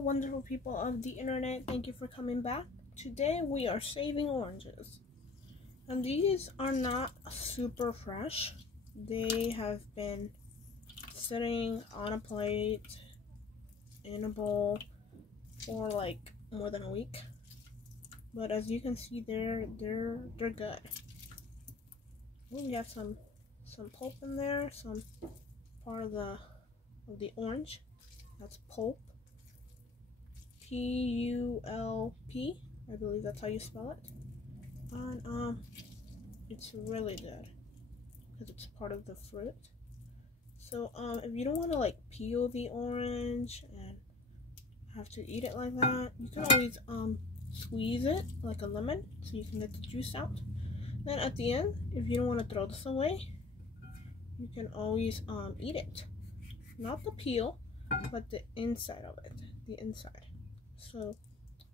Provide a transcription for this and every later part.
wonderful people of the internet. Thank you for coming back. Today we are saving oranges. And these are not super fresh. They have been sitting on a plate in a bowl for like more than a week. But as you can see, they're good. Ooh, we have some pulp in there, some part of the orange. That's pulp. P-U-L-P, I believe that's how you spell it. And it's really good because it's part of the fruit. So if you don't want to like peel the orange and have to eat it like that, you can always squeeze it like a lemon so you can get the juice out. Then at the end, if you don't want to throw this away, you can always eat it. Not the peel, but the inside of it, the inside. So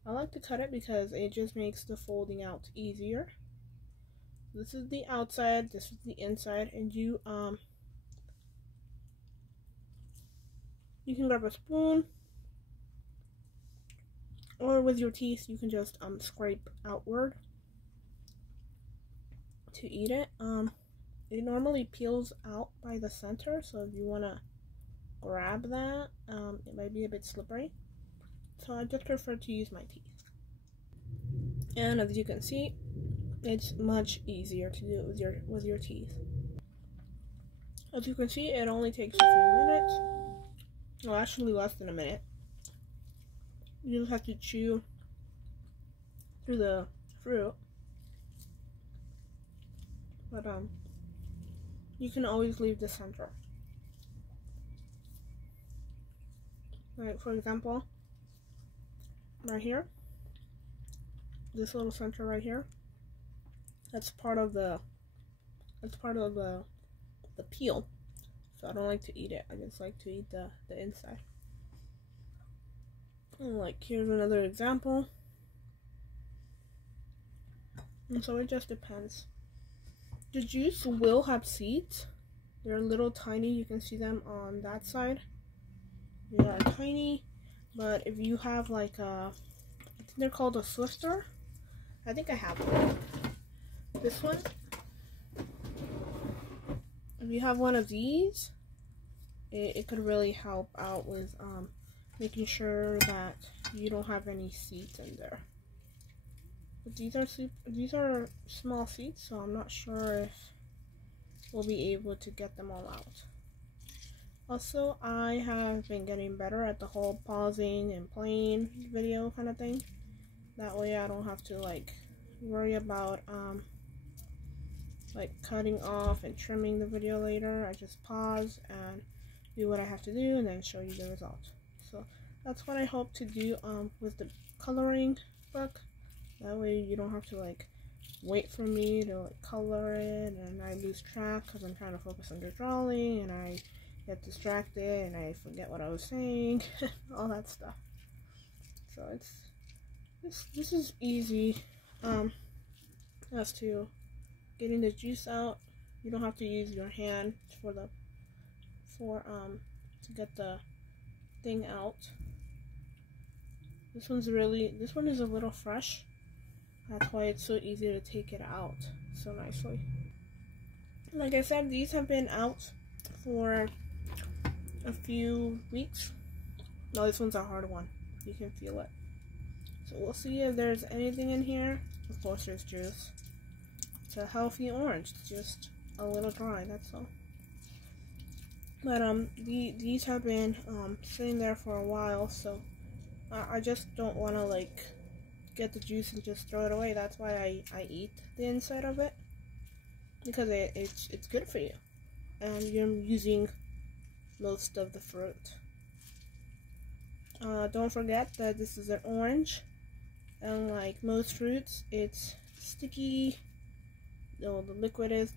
I like to cut it because it just makes the folding out easier. This is the outside, this is the inside, and you can grab a spoon, or with your teeth you can just scrape outward to eat it. It normally peels out by the center, so if you want to grab that, it might be a bit slippery. So I just prefer to use my teeth. And as you can see, it's much easier to do it with your teeth. As you can see, it only takes a few minutes. Well, actually less than a minute. You just have to chew through the fruit. But you can always leave the center. Like for example, right here, this little center right here, that's part of the peel. So I don't like to eat it. I just like to eat the inside. And like here's another example. And so it just depends. The juice will have seeds. They're little tiny. You can see them on that side. They are tiny, but if you have like I think they're called a Swifter. I think I have one. This one. If you have one of these, it could really help out with making sure that you don't have any seeds in there. But these are small seeds, so I'm not sure if we'll be able to get them all out. Also, I have been getting better at the whole pausing and playing video kind of thing. That way I don't have to like worry about like cutting off and trimming the video later. I just pause and do what I have to do and then show you the result. So that's what I hope to do with the coloring book. That way you don't have to like wait for me to like color it and I lose track because I'm trying to focus on the drawing and I get distracted and I forget what I was saying. All that stuff. So this is easy as to getting the juice out. You don't have to use your hand to get the thing out. This one is a little fresh. That's why it's so easy to take it out so nicely. Like I said, these have been out for a few weeks. No, this one's a hard one. You can feel it. So we'll see if there's anything in here. Of course there's juice. It's a healthy orange. It's just a little dry, that's all. But these have been sitting there for a while, so I just don't want to like get the juice and just throw it away. That's why I eat the inside of it, because it's good for you and you're using most of the fruit. Don't forget that this is an orange, and like most fruits, it's sticky. No, the liquid is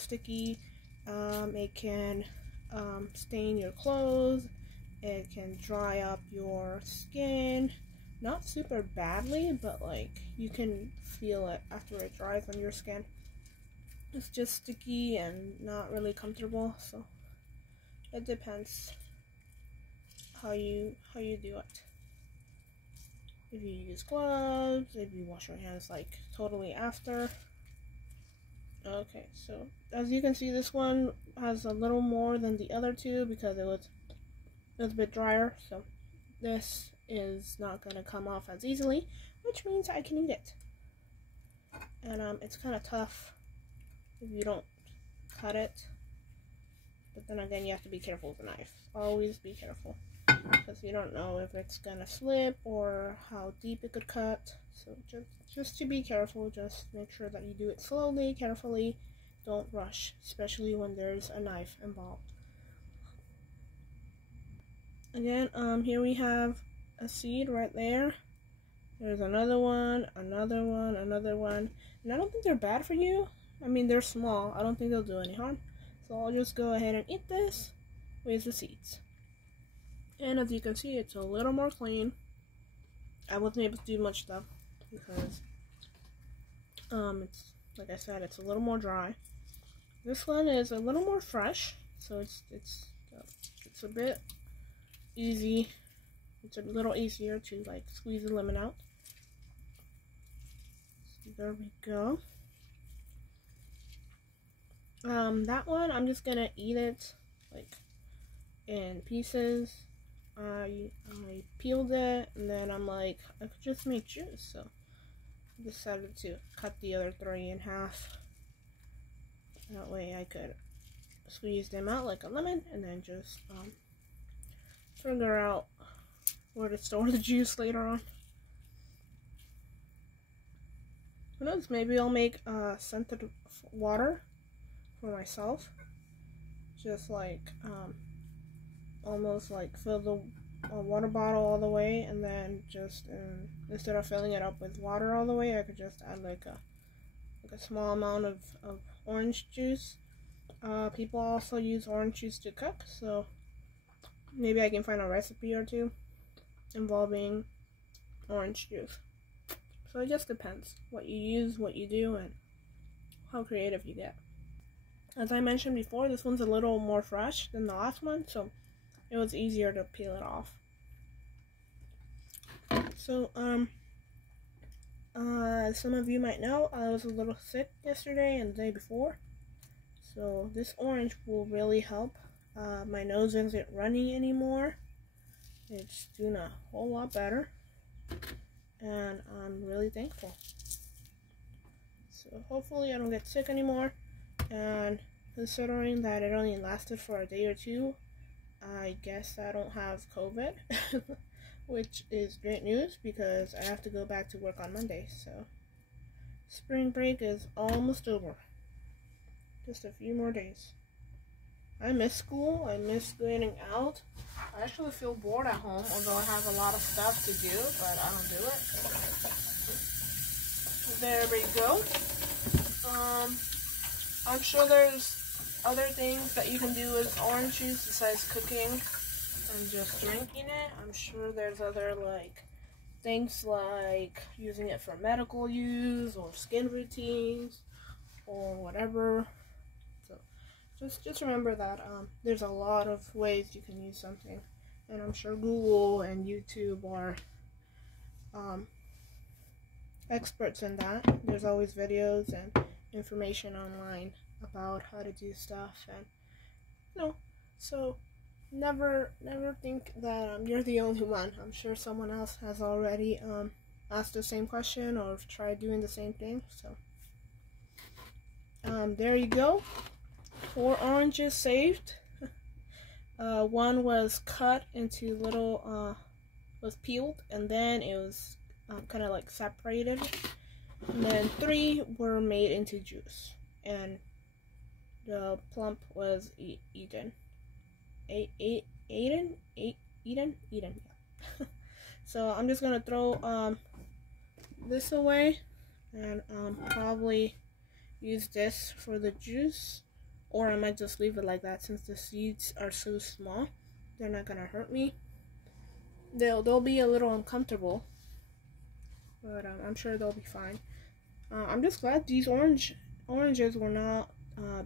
sticky. It can stain your clothes. It can dry up your skin. Not super badly, but like you can feel it after it dries on your skin. It's just sticky and not really comfortable, so it depends how you do it. if you use gloves, if you wash your hands like totally after. Okay, so as you can see, this one has a little more than the other two because it was a bit drier, so this is not going to come off as easily, which means I can eat it. And it's kind of tough if you don't cut it, but then again, you have to be careful with the knife. Always be careful, because you don't know if it's gonna slip or how deep it could cut. So just to be careful, just make sure that you do it slowly, carefully. Don't rush, especially when there's a knife involved. Again, here we have a seed right there. There's another one, another one, another one. And I don't think they're bad for you. I mean, they're small. I don't think they'll do any harm. So I'll just go ahead and eat this with the seeds. And as you can see, it's a little more clean. I wasn't able to do much stuff because it's, like I said, it's a little more dry. This one is a little more fresh, so it's a bit easy. It's a little easier to like squeeze the lemon out. So there we go. That one I'm just gonna eat it like in pieces. I peeled it and then I'm like, I could just make juice, so I decided to cut the other 3 in half. That way I could squeeze them out like a lemon and then just figure out where to store the juice later on. Who knows, maybe I'll make scented water for myself. Just like almost like fill the water bottle all the way, and then just instead of filling it up with water all the way, I could just add like a small amount of orange juice. People also use orange juice to cook, so maybe I can find a recipe or two involving orange juice. So it just depends what you use, what you do, and how creative you get. As I mentioned before, this one's a little more fresh than the last one, so it was easier to peel it off. So, some of you might know, I was a little sick yesterday and the day before. So this orange will really help. My nose isn't running anymore. It's doing a whole lot better. And I'm really thankful. So hopefully I don't get sick anymore. And considering that it only lasted for a day or two, I guess I don't have COVID, which is great news because I have to go back to work on Monday. So spring break is almost over. Just a few more days. I miss school. I miss getting out. I actually feel bored at home, although I have a lot of stuff to do, but I don't do it. There we go. I'm sure there's other things that you can do with orange juice besides cooking and just drinking it. I'm sure there's other like things like using it for medical use or skin routines or whatever. So just remember that there's a lot of ways you can use something, and I'm sure Google and YouTube are experts in that. There's always videos and information online about how to do stuff, and so never think that you're the only one. I'm sure someone else has already asked the same question or tried doing the same thing. So there you go. 4 oranges saved. One was cut into little was peeled, and then it was kind of like separated, and then 3 were made into juice, and the plump was eaten. Eaten. Yeah. So I'm just gonna throw this away, and probably use this for the juice, or I might just leave it like that since the seeds are so small. They're not gonna hurt me. They'll be a little uncomfortable, but I'm sure they'll be fine. I'm just glad these oranges were not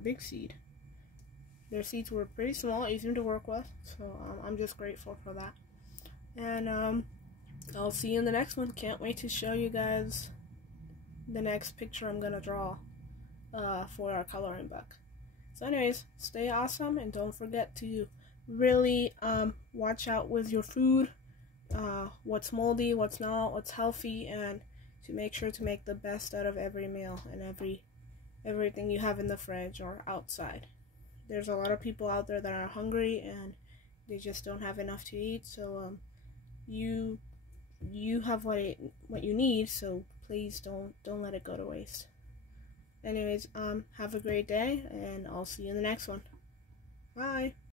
big seed. Their seeds were pretty small, easy to work with, so I'm just grateful for that. And I'll see you in the next one. Can't wait to show you guys the next picture I'm gonna draw for our coloring book. So anyways, stay awesome, and don't forget to really watch out with your food, what's moldy, what's not, what's healthy, and to make sure to make the best out of every meal and everything you have in the fridge or outside. There's a lot of people out there that are hungry and they just don't have enough to eat, so you have what you need, so please don't let it go to waste. Anyways, have a great day, and I'll see you in the next one. Bye.